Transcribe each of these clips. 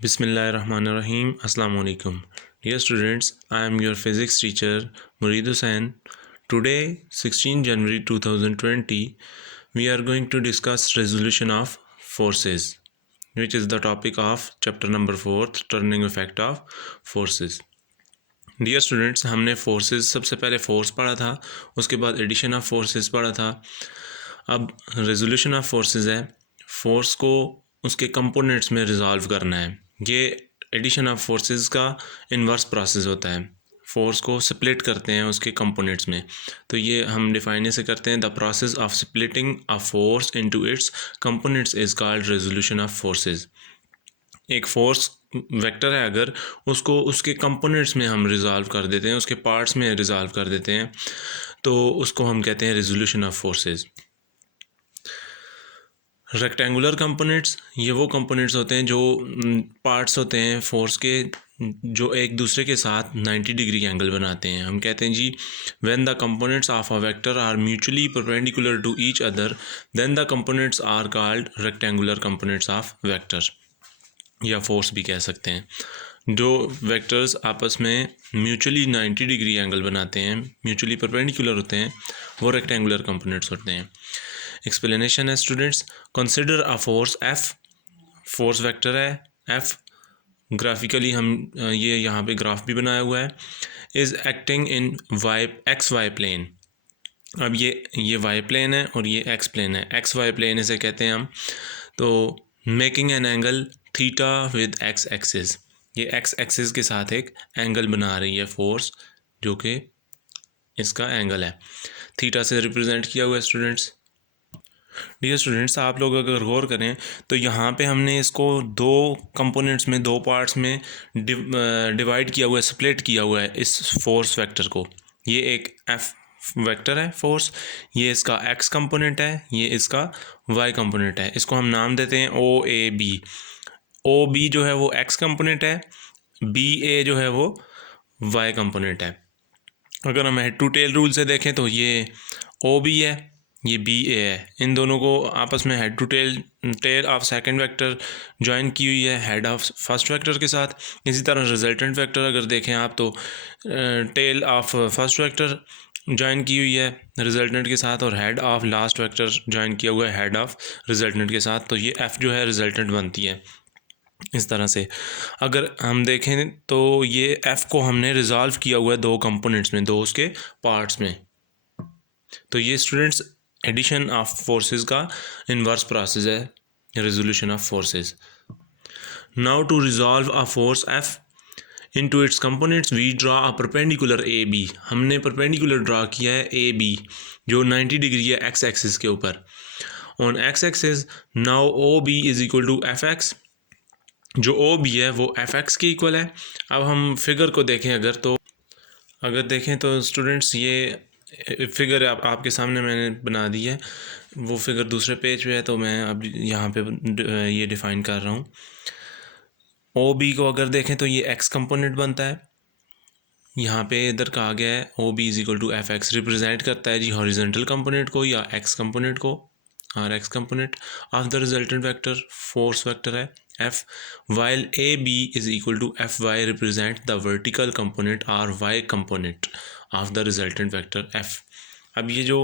Bismillahirrahmanirrahim. Assalamu alaikum. Dear students, I am your physics teacher Murid Hussain. Today, 16 January 2020, we are going to discuss resolution of forces, which is the topic of chapter number 4, turning effect of forces. Dear students, हमने forces सबसे पहले force पढ़ा था, उसके बाद addition of forces पढ़ा था। अब रेजोल्यूशन ऑफ फोर्सेस है, फोर्स को उसके कंपोनेंट्स में रिजॉल्व करना है। ये एडिशन ऑफ फोर्सेस का इन्वर्स प्रोसेस होता है। फोर्स को स्प्लिट करते हैं उसके कंपोनेंट्स में, तो ये हम डिफाइन ऐसे करते हैं, the process of splitting a force into its components is called resolution of forces. एक फोर्स वेक्टर है, अगर उसको उसके कंपोनेंट्स में हम रिजॉल्व कर देते हैं, उसके पार्ट्स में रिजॉल्व कर देते हैं, तो उसको हम कहते हैं resolution of forces. Rectangular components, ये वो कंपोनेंट्स होते हैं जो पार्ट्स होते हैं फोर्स के, जो एक दूसरे के साथ 90 डिग्री एंगल बनाते हैं। हम कहते हैं जी, when the components of a vector are mutually perpendicular to each other then the components are called rectangular components of vector, या फोर्स भी कह सकते हैं। जो वेक्टर्स आपस में म्यूचुअली 90 डिग्री एंगल बनाते हैं, म्यूचुअली परपेंडिकुलर होते हैं, वो रेक्टेंगुलर कंपोनेंट्स होते हैं। एक्सप्लेनेशन है students, consider a force F, force vector है एफ, ग्राफिकली हम ये यहाँ पे ग्राफ भी बनाया हुआ है, is acting in X Y plane. अब ये वाई प्लेन है और ये एक्स प्लेन है, एक्स वाई प्लेन इसे कहते हैं हम। तो making an angle theta with X axis, ये एक्स एक्सिस के साथ एक एंगल बना रही है फोर्स, जो कि इसका एंगल है, थीटा से रिप्रेजेंट किया हुआ है स्टूडेंट्स। डियर स्टूडेंट्स, आप लोग अगर गौर करें तो यहाँ पे हमने इसको दो कंपोनेंट्स में, दो पार्ट्स में डिवाइड किया हुआ है, स्प्लिट किया हुआ है इस फोर्स वेक्टर को। ये एक एफ वेक्टर है फोर्स, ये इसका एक्स कंपोनेंट है, ये इसका वाई कंपोनेंट है। इसको हम नाम देते हैं ओ ए बी। ओ बी जो है वो एक्स कंपोनेंट है, बी ए जो है वो वाई कंपोनेंट है। अगर हम हेड टू टेल रूल से देखें तो ये ओ बी है, ये बी ए है। इन दोनों को आपस में head to tail of second vector join की हुई है हेड ऑफ फर्स्ट वेक्टर के साथ। इसी तरह रिजल्टेंट वेक्टर अगर देखें आप तो tail of first vector join की हुई है रिजल्टेंट के साथ, और head of last vector join किया हुआ है हेड ऑफ रिजल्टेंट के साथ। तो ये एफ जो है रिजल्टेंट बनती है इस तरह से। अगर हम देखें तो ये एफ को हमने रिजॉल्व किया हुआ है दो कंपोनेंट्स में, दो उसके पार्ट्स में। तो ये स्टूडेंट्स एडिशन ऑफ फोर्सेस का इन्वर्स प्रोसेस है, resolution of forces. Now to resolve a force F into its components we draw a perpendicular A B. हमने परपेंडिकुलर ड्रा किया है ए बी, जो 90 डिग्री है एक्स एक्सिस के ऊपर। On X axis now O B is equal to F X, जो O B है वो एफ एक्स के इक्वल है। अब हम फिगर को देखें अगर देखें तो स्टूडेंट्स ये फिगर आपके सामने मैंने बना दी है, वो फिगर दूसरे पेज पे है, तो मैं अब यहाँ पे ये डिफ़ाइन कर रहा हूँ। ओ बी को अगर देखें तो ये एक्स कंपोनेंट बनता है, यहाँ पे इधर कहा गया है O B is equal to F X, represent करता है जी हॉरिजेंटल कंपोनेंट को या एक्स कंपोनेंट को, or X component of the resultant vector, force vector है F, while A B is equal to F Y represent the vertical component or Y component of the resultant vector F. अब ये जो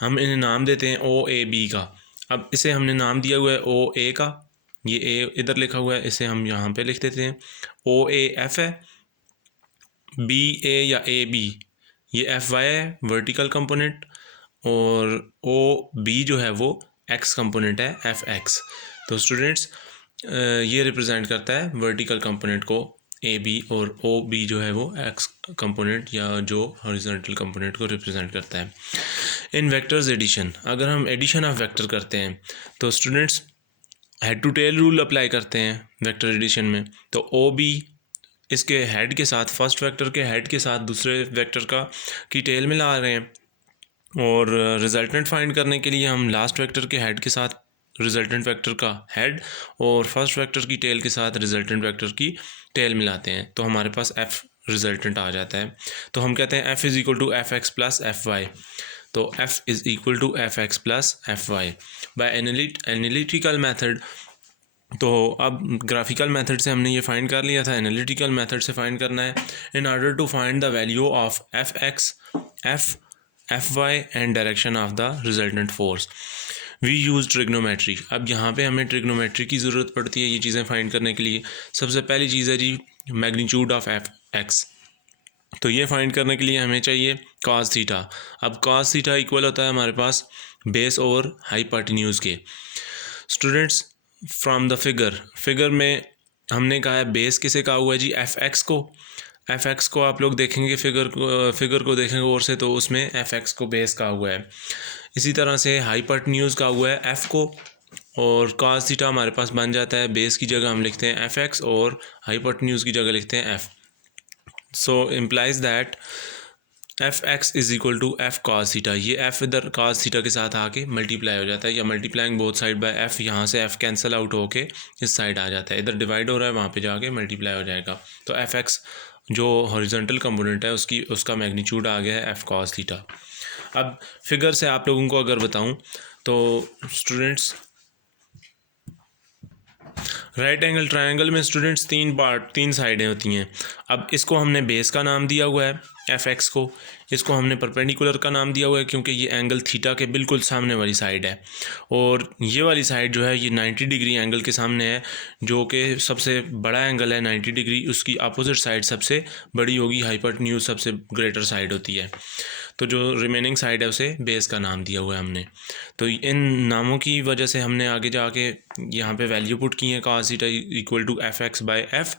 हम इन्हें नाम देते हैं ओ ए बी का, अब इसे हमने नाम दिया हुआ है ओ ए का, ये ए इधर लिखा हुआ है, इसे हम यहाँ पे लिख देते हैं ओ ए एफ है, बी ए या ए बी ये एफ वाई है वर्टिकल कंपोनेंट, और ओ बी जो है वो एक्स कंपोनेंट है एफ एक्स। तो स्टूडेंट्स ये रिप्रेजेंट करता है वर्टिकल कंपोनेंट को ए बी, और ओ बी जो है वो एक्स कंपोनेंट या जो हॉरिजॉन्टल कंपोनेंट को रिप्रेजेंट करता है। इन वेक्टर्स एडिशन, अगर हम एडिशन ऑफ वेक्टर करते हैं तो students head to tail rule apply करते हैं वेक्टर एडिशन में। तो ओ बी इसके हेड के साथ, फर्स्ट वेक्टर के हेड के साथ दूसरे वेक्टर की टेल मिला रहे हैं, और रिजल्टेंट फाइंड करने के लिए हम लास्ट वेक्टर के हेड के साथ रिजल्टेंट वेक्टर का हेड और फर्स्ट वेक्टर की टेल के साथ रिजल्टेंट वेक्टर की टेल मिलाते हैं, तो हमारे पास एफ रिजल्टेंट आ जाता है। तो हम कहते हैं F is equal to F X plus F Y. तो F is equal to F X plus F Y. By analytical method तो अब ग्राफिकल मेथड से हमने ये फाइंड कर लिया था, एनालिटिकल मेथड से फाइंड करना है। In order to find the value of F X, F Y and direction of the resultant force we use trigonometry. अब यहाँ पे हमें ट्रिग्नोमेट्री की ज़रूरत पड़ती है ये चीज़ें फाइंड करने के लिए। सबसे पहली चीज़ है जी मैग्नीट्यूड ऑफ एफ एक्स। तो ये फाइंड करने के लिए हमें चाहिए कॉस थीटा। अब कॉस थीटा इक्वल होता है हमारे पास बेस और हाइपोटेन्यूज के। स्टूडेंट्स फ्रॉम द फिगर में हमने कहा है बेस किसे कहा हुआ है जी, एफ एक्स को। एफ एक्स को आप लोग देखेंगे फिगर को देखेंगे और से, तो उसमें एफ एक्स को बेस कहा हुआ है। इसी तरह से हाइपोटेन्यूज का हुआ है एफ को, और कॉस थीटा हमारे पास बन जाता है बेस की जगह हम लिखते हैं एफ एक्स और हाइपोटेन्यूज की जगह लिखते हैं F. So implies that F X is equal to F cos theta. ये एफ इधर कॉस थीटा के साथ आके मल्टीप्लाई हो जाता है, या multiplying both side by F, यहाँ से एफ कैंसिल आउट होके इस साइड आ जाता है, इधर डिवाइड हो रहा है वहाँ पे जाके मल्टीप्लाई हो जाएगा। तो एफ एक्स जो हॉरिजॉन्टल कंपोनेंट है उसका मैग्नीट्यूड आ गया है एफ कॉस थीटा। अब फिगर से आप लोगों को अगर बताऊँ तो स्टूडेंट्स राइट एंगल ट्रायंगल में स्टूडेंट्स तीन साइडें होती हैं। अब इसको हमने बेस का नाम दिया हुआ है एफ एक्स को, इसको हमने परपेंडिकुलर का नाम दिया हुआ है क्योंकि ये एंगल थीटा के बिल्कुल सामने वाली साइड है, और ये वाली साइड जो है ये 90 डिग्री एंगल के सामने है, जो कि सबसे बड़ा एंगल है 90 डिग्री। उसकी अपोजिट साइड सबसे बड़ी होगी, हाइपोटेन्यूज सबसे ग्रेटर साइड होती है। तो जो रिमेनिंग साइड है उसे बेस का नाम दिया हुआ है हमने। तो इन नामों की वजह से हमने आगे जाके यहाँ पे वैल्यू पुट की है cos theta equal to F X by F,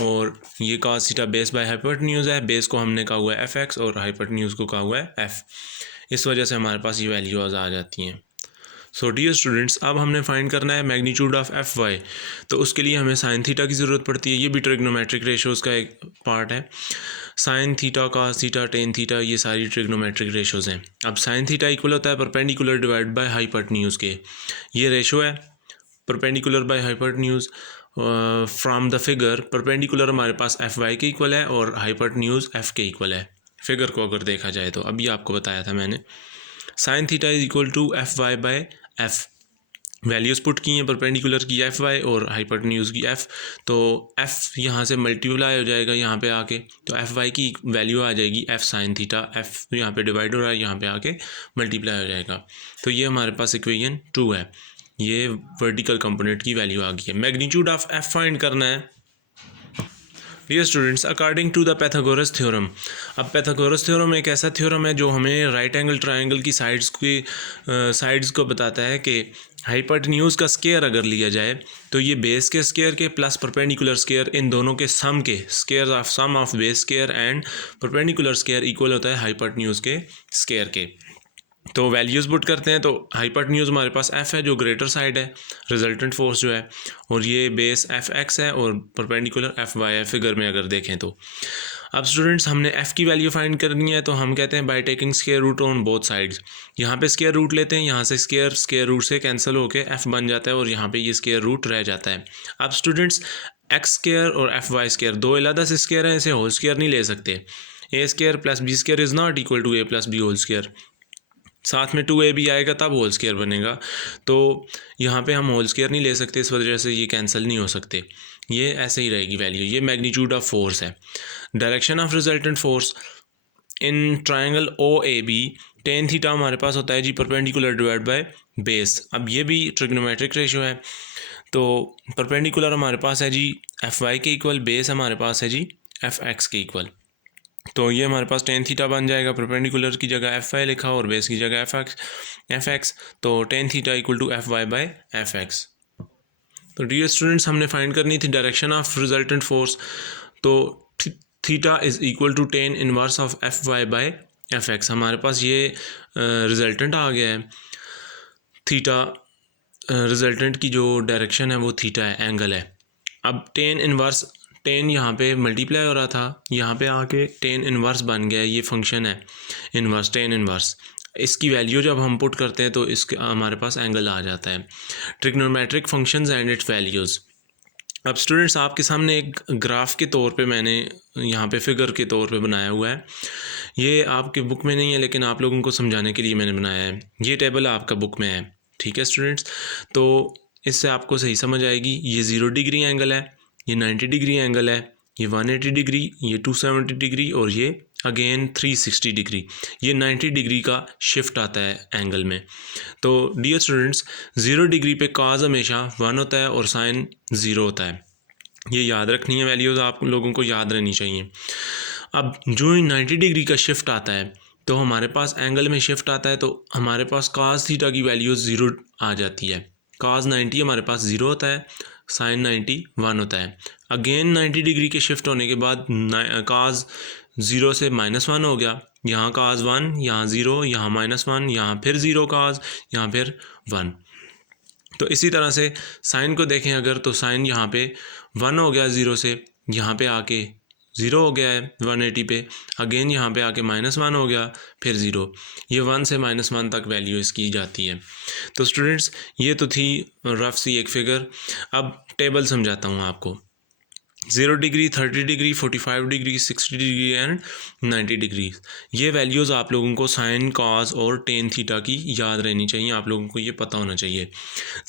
और ये cos theta base by hypotenuse है, बेस को हमने कहा हुआ है एफ एक्स और हाइपोटेन्यूज को कहा हुआ है एफ। इस वजह से हमारे पास ये वैल्यूज आ जाती हैं। सो डियर स्टूडेंट्स, अब हमने फाइंड करना है मैग्नीट्यूड ऑफ एफ वाई। तो उसके लिए हमें साइन थीटा की ज़रूरत पड़ती है, ये भी ट्रिग्नोमेट्रिक रेशोज़ का एक पार्ट है। Sine theta, cos theta, tan theta, ये सारी ट्रिग्नोमेट्रिक रेशोज़ हैं। अब साइन थीटा इक्वल होता है परपेंडिकुलर डिवाइड बाय हाइपोटेन्यूज के, ये रेशो है perpendicular by hypotenuse. From the figure perpendicular हमारे पास एफ वाई के इक्वल है और हाइपोटेन्यूज एफ के इक्वल है, फिगर को अगर देखा जाए तो। अभी आपको बताया था मैंने sine theta is equal to F Y by F, values put की हैं परपेंडिकुलर की एफ वाई और हाइपोटेन्यूज की एफ। तो एफ यहाँ से मल्टीप्लाई हो जाएगा यहाँ पे आके, तो एफ वाई की वैल्यू आ जाएगी एफ साइन थीटा, एफ यहाँ पे डिवाइड हो रहा है यहाँ पे आके मल्टीप्लाई हो जाएगा। तो ये हमारे पास इक्वेशन 2 है, ये वर्टिकल कंपोनेंट की वैल्यू आ गई है। मैग्नीट्यूड ऑफ एफ फाइंड करना है dear students according to the Pythagoras theorem. अब पैथागोरस थ्योरम एक ऐसा थ्योरम है जो हमें राइट एंगल ट्रायंगल की साइड्स को बताता है कि हाइपोटेन्यूज का स्केयर अगर लिया जाए तो ये बेस के स्केयर के प्लस परपेंडिकुलर स्केयर, इन दोनों के सम के square of sum of base square and perpendicular square equal होता है हाइपोटेन्यूज के स्केयर के। तो वैल्यूज़ पुट करते हैं, तो हाइपोटेन्यूज हमारे पास एफ है जो ग्रेटर साइड है, रिजल्टेंट फोर्स जो है, और ये बेस एफ एक्स है और परपेंडिकुलर एफ वाई है फिगर में अगर देखें तो। अब स्टूडेंट्स हमने एफ़ की वैल्यू फाइंड करनी है, तो हम कहते हैं by taking square root on both sides. यहाँ पे स्क्वायर रूट लेते हैं, यहाँ से स्क्वायर रूट से कैंसिल होके एफ़ बन जाता है और यहाँ पे ये स्क्वायर रूट रह जाता है। अब स्टूडेंट्स एक्स स्क्वायर और एफ वाई स्क्वायर दो अलग से स्क्वायर हैं, इसे होल स्क्वायर नहीं ले सकते। A square plus B square is not equal to A plus B whole square, साथ में 2a भी आएगा तब होल स्क्वायर बनेगा। तो यहाँ पे हम होल स्क्वायर नहीं ले सकते, इस वजह से ये कैंसिल नहीं हो सकते, ये ऐसे ही रहेगी वैल्यू। ये मैग्नीट्यूड ऑफ फोर्स है। Direction of resultant force in triangle O A B, tan theta हमारे पास होता है जी परपेंडिकुलर डिवाइड बाय बेस। अब ये भी ट्रिग्नोमेट्रिक रेशो है, तो परपेंडिकुलर हमारे पास है जी एफ वाई के इक्वल, बेस हमारे पास है जी एफ एक्स के इक्वल। तो ये हमारे पास टेन थीटा बन जाएगा, परपेंडिकुलर की जगह एफ वाई लिखा और बेस की जगह एफ एक्स, तो tan theta equal to F Y by F X. तो डियर स्टूडेंट्स हमने फाइंड करनी थी डायरेक्शन ऑफ रिजल्टेंट फोर्स, तो theta is equal to tan inverse of F Y by F X. हमारे पास ये रिजल्टेंट आ गया है, थीटा रिजल्टेंट की जो डायरेक्शन है वो थीटा है, एंगल है। अब टेन इनवर्स, टेन यहाँ पे मल्टीप्लाई हो रहा था, यहाँ पे आके टेन इनवर्स बन गया, ये फंक्शन है इनवर्स, टेन इनवर्स। इसकी वैल्यू जब हम पुट करते हैं तो इसके हमारे पास एंगल आ जाता है। Trigonometric functions and it's values. अब स्टूडेंट्स आपके सामने एक ग्राफ के तौर पे मैंने यहाँ पे फिगर के तौर पे बनाया हुआ है, ये आपके बुक में नहीं है लेकिन आप लोगों को समझाने के लिए मैंने बनाया है। ये टेबल आपका बुक में है, ठीक है स्टूडेंट्स। तो इससे आपको सही समझ आएगी। ये 0 डिग्री एंगल है, ये 90 डिग्री एंगल है, ये 180 डिग्री, ये 270 डिग्री और ये अगेन 360 डिग्री। ये 90 डिग्री का शिफ्ट आता है एंगल में। तो डियर स्टूडेंट्स, 0 डिग्री पे कॉज हमेशा 1 होता है और साइन 0 होता है। ये याद रखनी है, वैल्यूज़ आप लोगों को याद रहनी चाहिए। अब जो 90 डिग्री का शिफ्ट आता है तो हमारे पास एंगल में शिफ्ट आता है, तो हमारे पास cos थीटा की वैल्यू 0 आ जाती है। cos 90 हमारे पास 0 होता है, sin 90 1 होता है। अगेन 90 डिग्री के शिफ्ट होने के बाद cos 0 से -1 हो गया, यहाँ cos 1, यहाँ 0, यहाँ -1, यहाँ फिर 0 cos, यहाँ फिर 1। तो इसी तरह से साइन को देखें अगर, तो साइन यहाँ पे 1 हो गया 0 से, यहाँ पे आके 0 हो गया है 180 पे, अगेन यहाँ पे आके -1 हो गया, फिर 0। ये 1 से -1 तक वैल्यू इसकी जाती है। तो स्टूडेंट्स, ये तो थी रफ सी एक फिगर। अब टेबल समझाता हूँ आपको। 0 degree, 30 degree, 45 degree, 60 degree and 90 degree. ये वैल्यूज़ आप लोगों को साइन, कॉस और टेन थीटा की याद रहनी चाहिए, आप लोगों को ये पता होना चाहिए।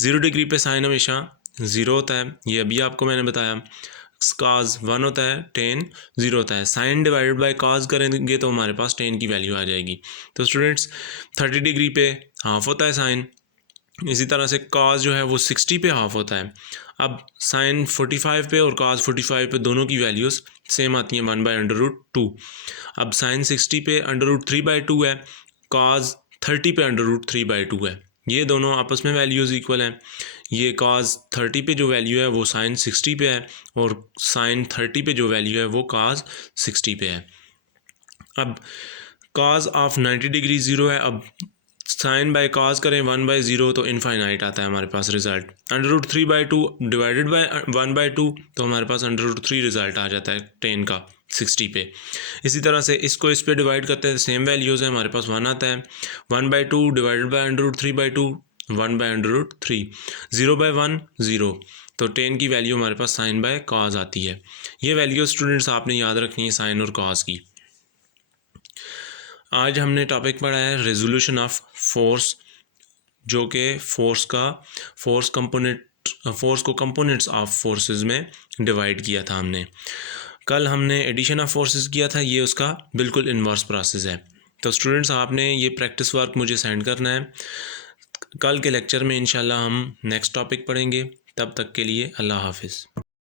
0 डिग्री पे साइन हमेशा 0 होता है, ये अभी आपको मैंने बताया। कॉस 1 होता है, टेन 0 होता है। साइन डिवाइडेड बाय कॉस करेंगे तो हमारे पास टेन की वैल्यू आ जाएगी। तो स्टूडेंट्स, 30 डिग्री पे हाफ होता है साइन, इसी तरह से कॉस जो है वो 60 पे हाफ होता है। अब साइन 45 पे और कॉस 45 पे दोनों की वैल्यूज़ सेम आती हैं, 1/√2। अब साइन 60 पे √3/2 है, कॉस 30 पे √3/2 है। ये दोनों आपस में वैल्यूज़ इक्वल हैं। ये कॉस 30 पे जो वैल्यू है वो साइन 60 पे है, और साइन 30 पे जो वैल्यू है वो कॉस 60 पे है। अब कॉस ऑफ 90 डिग्री 0 है। अब साइन बाय कॉस करें 1/0 तो इनफाइनाइट आता है हमारे पास रिज़ल्ट। √3/2 डिवाइडेड बाय 1/2 तो हमारे पास √3 रिज़ल्ट आ जाता है टेन का 60 पे। इसी तरह से इसको इस पे डिवाइड करते हैं, सेम वैल्यूज़ हैं, हमारे पास 1 आता है। 1/2 डिवाइडेड बाय √3/2 1/√3, 0/1 0। तो टेन की वैल्यू हमारे पास साइन बाय कॉस आती है। ये वैल्यू स्टूडेंट्स आपने याद रखनी है साइन और कॉस की। आज हमने टॉपिक पढ़ा है रेजोल्यूशन ऑफ फोर्स, जो कि फोर्स को कंपोनेंट्स ऑफ फोर्सेस में डिवाइड किया था हमने। कल हमने एडिशन ऑफ फोर्सेस किया था, ये उसका बिल्कुल इन्वर्स प्रोसेस है। तो स्टूडेंट्स, आपने ये प्रैक्टिस वर्क मुझे सेंड करना है। कल के लेक्चर में इंशाल्लाह हम नेक्स्ट टॉपिक पढ़ेंगे। तब तक के लिए अल्लाह हाफिज़।